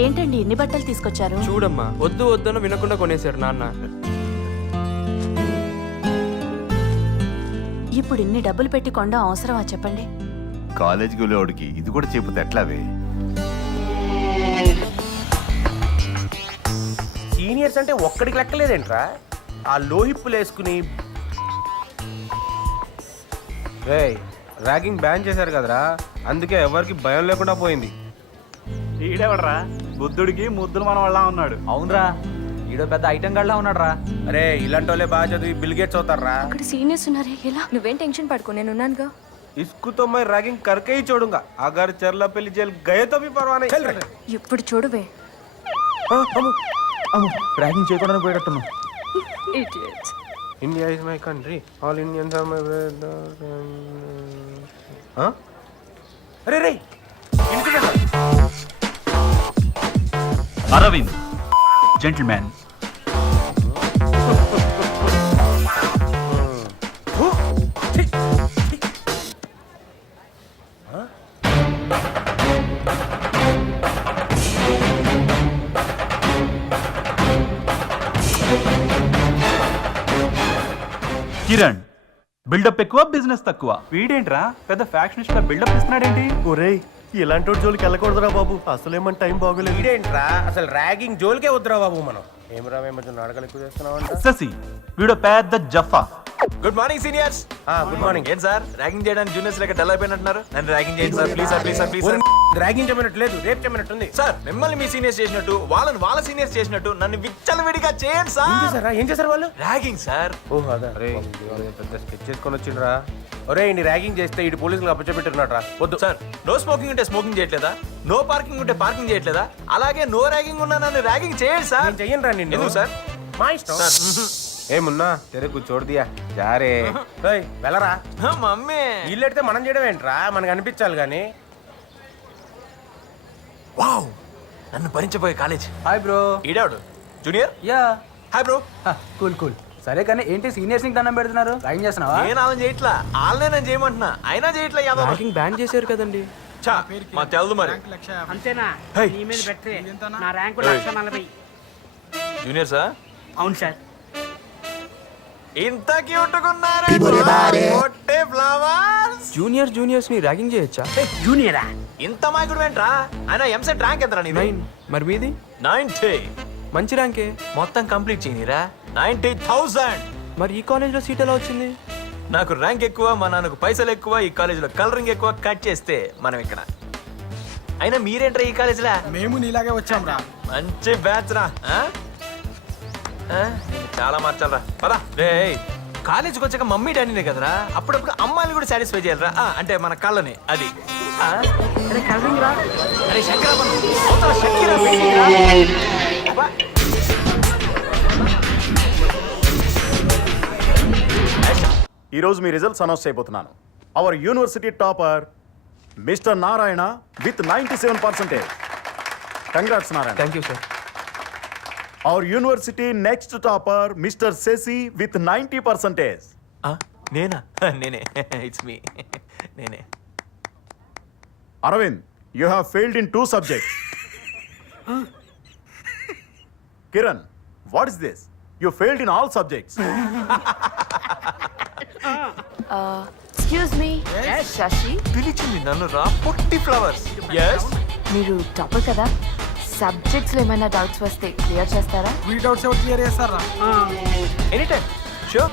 ఏంటండి ఎన్ని బట్టలు తీసుకొచ్చారు? చూడమ్మా, వద్దు వద్దను వినకుండా కొనేశారు నాన్న. ఇప్పుడు ఇన్ని డబ్బులు పెట్టి కొండ అవసరమా చెప్పండి? కాలేజీకి వెళ్ళేవాడికి ఇది కూడా చెబితే ఎట్లావే? సీనియర్స్ అంటే ఒక్కడికి లెక్కలేదేంట్రా? ఆ లోహిప్పులు వేసుకుని ర్యాగింగ్ బ్యాన్ చేశారు కదరా, అందుకే ఎవరికి భయం లేకుండా పోయింది. ఈడెవడరా బుద్ధుడికి ముద్దులు మన వాళ్ళ ఉన్నాడు. అవునరా, ఈడో పెద్ద ఐటెం గడ్లా ఉన్నాడు రా. అరే ఇలాంటి వాళ్ళే బాగా చదివి బిల్ గేట్స్ అవుతారా? అక్కడ సీనియర్స్ ఉన్నారే, ఎలా? నువ్వేం టెన్షన్ పడుకో, నేను ఉన్నానుగా. ఇస్కుతో మై ర్యాగింగ్ करके ही छोड़ूंगा अगर चरलापल्ली जेल गए तो भी परवाह नहीं. चल रहे ఇప్పుడు చూడవే. ర్యాగింగ్ చేయకుండా పోయేటట్టున్నావు. India is my country all Indians are my अरे रे అరవింద్ జెంటిల్మెన్. కిరణ్, బిల్డప్ ఎక్కువ బిజినెస్ తక్కువ. వీడేంట్రా పెద్ద ఫ్యాక్షనిస్ట్ గా బిల్డప్ ఇస్తున్నాడేంటి? ఒరేయ్, ఇలాంటి జోలికి వెళ్ళకూడదురా బాబు, అసలేమని టైం బాగోలేదు. ఇదేంట్రా అసలు ర్యాగింగ్ జోలికే వద్దురా బాబు. మనం ఏమరా మేము నాటకాలు ఎక్కువ చేస్తున్నామంట. శశి, వీడు పెద్ద జఫా. Good morning seniors. Good morning. ఏం సార్ ర్యాగింగ్ చేయడానికి జూనియర్స్ లెక్క డల్ అయిపోయినట్టున్నారు? నన్ను ర్యాగింగ్ చేయండి sir, please sir, please sir, please sir. Ragging చేయమన్నట్టు లేదు, రేపు చేయమన్నట్టుంది. సార్ మిమ్మల్ని మీ సీనియర్స్ చేసినట్టు వాళ్ళని వాళ్ళ సీనియర్స్ చేసినట్టు నన్ను విచ్చలవిడిగా చేయండి సార్. ఏం చేశారు వాళ్ళు? Ragging sir. ఓహ్ అదే. అరే పెద్ద స్కెచ్ చేసుకొని వచ్చిండ్రా. ఒరే ఇన్ని ర్యాగింగ్ చేస్తే ఇటు పోలీసులకు అప్పచెపెట్టున్నాడు రా. వద్దు సార్. నో స్మోకింగ్ ఉంటే స్మోకింగ్ చేయట్లేదా? నో పార్కింగ్ ఉంటే పార్కింగ్ చేయట్లేదా? అలాగే నో ర్యాగింగ్ ఉన్నా నన్ను ర్యాగింగ్ చేయండి సార్. నేను చెయ్యను రా నిన్ను. ఎందుకు సార్? మా ఇష్టం సార్. ఏమున్నా తెరే కూర్చోడు దియా జారే. వెళ్ళరా మమ్మీ. ఇల్లు ఎడితే మనం చేయడం ఏంట్రా, మనకు అనిపించాలి కానీ. వావ్, నన్ను భరించబోయే కాలేజ్. Hi bro. ఈడాడు junior. Yeah. Hi bro. Cool cool. సరే కానీ ఏంటి సీనియర్స్ కి దండం పెడుతున్నారు? ర్యాగింగ్ చేస్తున్నావా? నేను అలా చేయట్లా, వాళ్ళనే నేను చేయమంటున్నా. అయినా చేయట్లా. యాదవ్ ర్యాగింగ్ బ్యాన్ చేశారు కదండి. చా మా తెలదు మరి. అంతేనా? హై. నీ మీద బెట్రే. నా ర్యాంకు 140. జూనియర్సా? అవును సార్. ఇంత క్యూట్ గున్నారా ఫ్లవర్స్. జూనియర్స్ ని ర్యాగింగ్ చేయొచ్చా? జూనియరా? ఇంత మాయకుడు ఏంట్రా? ఆయన ఎంసెట్ ర్యాంక్ ఎంతరా నీది? 9. మరి మీది? 90. మంచి ర్యాంకే. మొత్తం కంప్లీట్ చేయనిరా. 90,000. మరి ఈ కాలేజ్ లో సీట్ ఎలా వచ్చింది? నాకు ర్యాంక్ ఎక్కువ, మా నాన్నకు పైసలు ఎక్కువ, ఈ కాలేజీలో కలరింగ్ ఎక్కువ. కట్ చేస్తే మనం ఇక్కడ. అయినా మీరేంట్రా ఈ కాలేజీలా? మేము నీలాగే వచ్చాం రా. మంచి బ్యాచ్ రా. చాలా మార్చాలరా. పదా రే. కాలేజీకి వచ్చాక మమ్మీ డాడీనే కదరా, అప్పుడప్పుడు అమ్మాయిని కూడా సాటిస్ఫై చేయాలరా. అంటే మన కళ్ళని. అది అరే ఈరోజు మీ రిజల్ట్స్ అనౌన్స్ చేయబోతున్నాను. Our university topper mister Narayana with 97%. Congrats Narayana. Thank you sir. Our university next topper mister Shashi with 90%. నేనా? నేనే. It's me. నేనే. Arvind, you have failed in 2 subjects. Kiran, what is this? You failed in all subjects. Excuse me Shashi, పిలిచింది నన్ను రా. పొట్టి flowers. Yes. మీరు టాపర్ కదా, సబ్జెక్ట్స్ లో ఏమైనా డౌట్స్ వస్తే క్లియర్ చేస్తారా? Any time. షూర్.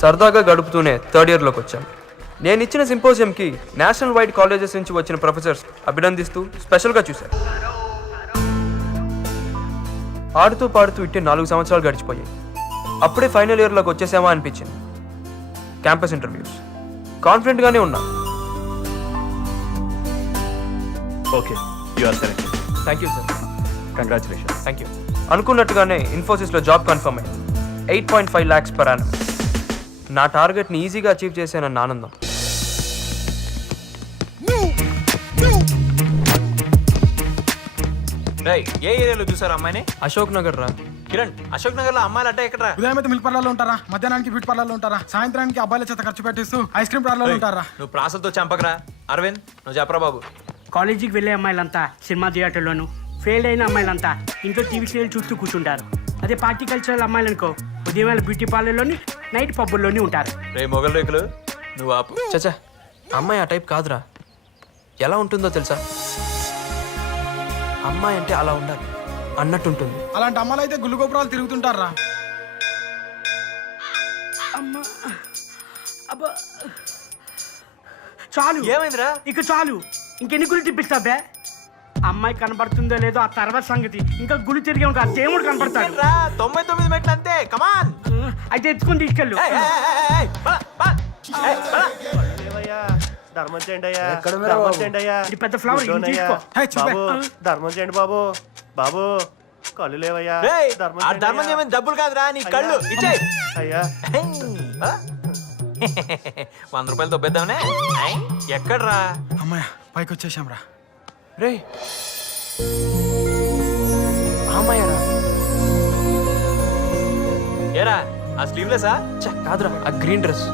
సరదాగా గడుపుతూనే థర్డ్ ఇయర్ లోకి వచ్చాం. నేను ఇచ్చిన సింపోజియంకి నేషనల్ వైడ్ కాలేజెస్ నుంచి వచ్చిన ప్రొఫెసర్స్ అభినందిస్తూ స్పెషల్గా చూశారు. ఆడుతూ పాడుతూ ఇట్టే 4 సంవత్సరాలు గడిచిపోయాయి. అప్పుడే ఫైనల్ ఇయర్లోకి వచ్చేసామా అనిపించింది. Campus interviews. కాన్ఫిడెంట్గానే ఉన్నా. Okay, you are selected. Thank you sir. Congratulations. Thank you. అనుకున్నట్టుగానే ఇన్ఫోసిస్లో జాబ్ కన్ఫర్మ్ అయింది. 8.5 lakhs per annum. నా టార్గెట్ని ఈజీగా అచీవ్ చేశానన్న ఆనందం. ఏ ఏరియాలో చూసారు అమ్మాయిని? అశోక్ నగర్ రా. కిరణ్, అశోక్ నగర్ లో అమ్మాయిలు అట్ట ఎక్కడ? ఉదయం అయితే మిల్క్ పార్లర్లో ఉంటారా, మధ్యాహ్నానికి బ్యూటీ పార్లర్లో ఉంటారా, సాయంత్రానికి అబ్బాయిల చేత ఖర్చు పెట్టిస్తూ ఐస్ క్రీమ్ పార్లర్లో ఉంటారా? నువ్వు ప్రాసంతో చంపకరా. అరవింద్, నువ్వు చెప్పరా బాబు. కాలేజీకి వెళ్ళే అమ్మాయిలంతా సినిమా థియేటర్లోను, ఫెయిల్ అయిన అమ్మాయిలంతా ఇంట్లో టీవీ సీరియల్ చూస్తూ కూర్చుంటారు. అదే పార్టీ కల్చరల్ అమ్మాయిలు అనుకో ఉదయం వేళ బ్యూటీ పార్లర్లోని నైట్ పబ్బుల్లోని ఉంటారు. రే మొగల్ రేకులు నువ్వు ఆపు. చచ్చా అమ్మాయి ఆ టైప్ కాదురా. ఎలా ఉంటుందో తెలుసా? అమ్మాయి అంటే అలా ఉండాలి అన్నట్టుంటుంది. అలాంటి అమ్మాయిలు అయితే గుళ్ళు గోపురాలు తిరుగుతుంటారా? అమ్మా అబ్బా చాలు. ఏమైందిరా? ఇక చాలు. ఇంకెన్ని గుళ్ళు తిప్పిస్తావే? అమ్మాయి కనబడుతుందో లేదో ఆ తర్వాత సంగతి. ఇంకా గుళ్ళు తిరిగే ఉంటా దేవుడు కనపడతాడు. రా 99 మెట్లు అంతే. కమాన్. అయితే ఎత్తుకొని తీసుకెళ్ళు. ధర్మం చేయండి అయ్యా, ఎక్కడ ఉన్నారో ధర్మం బాబు? చేయండి అయ్యా. ఇది పెద్ద ఫ్లవర్, ఇది కూర్చోండి తీసుకో. అయ్యా. బాబు ధర్మం చేయండి బాబు. బాబు కళ్ళు లేవయ్యా. రేయ్, ధర్మం ఆ చేయండి ధర్మం అయ్యా. చేయమని డబ్బులు కాదురా నీ కళ్ళు ఇచ్చేయ్. అయ్యా 100 రూపాయలు దొబ్బేద్దామనే. ఎక్కడ్రా? అమ్మాయ పైకి వచ్చేసాం రా. రే అమ్మాయారా? ఏరా ఆ స్లీవ్లెసా? ఛ, కాదురా ఆ గ్రీన్ డ్రెస్.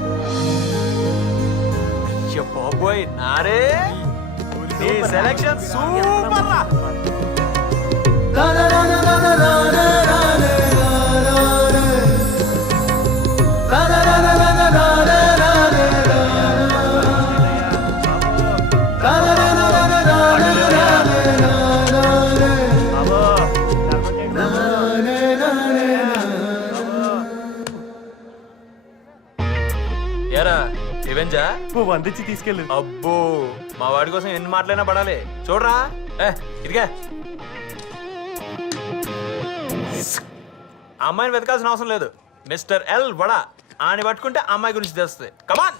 బాబోయ్ నారే నీ సెలక్షన్ సూపర్ రా. బాబు ధర్మం చేయండి ఏరా రివెంజా? బాబు వందించి తీసుకెళ్ళు. అబ్బో మా వాడి కోసం ఎన్ని మాటలైనా పడాలి. చూడరా ఇదిగా అమ్మాయిని వెతకాల్సిన అవసరం లేదు. మిస్టర్ ఎల్ వడా ఆని పట్టుకుంటే అమ్మాయి గురించి తెలుస్తుంది. కమాన్.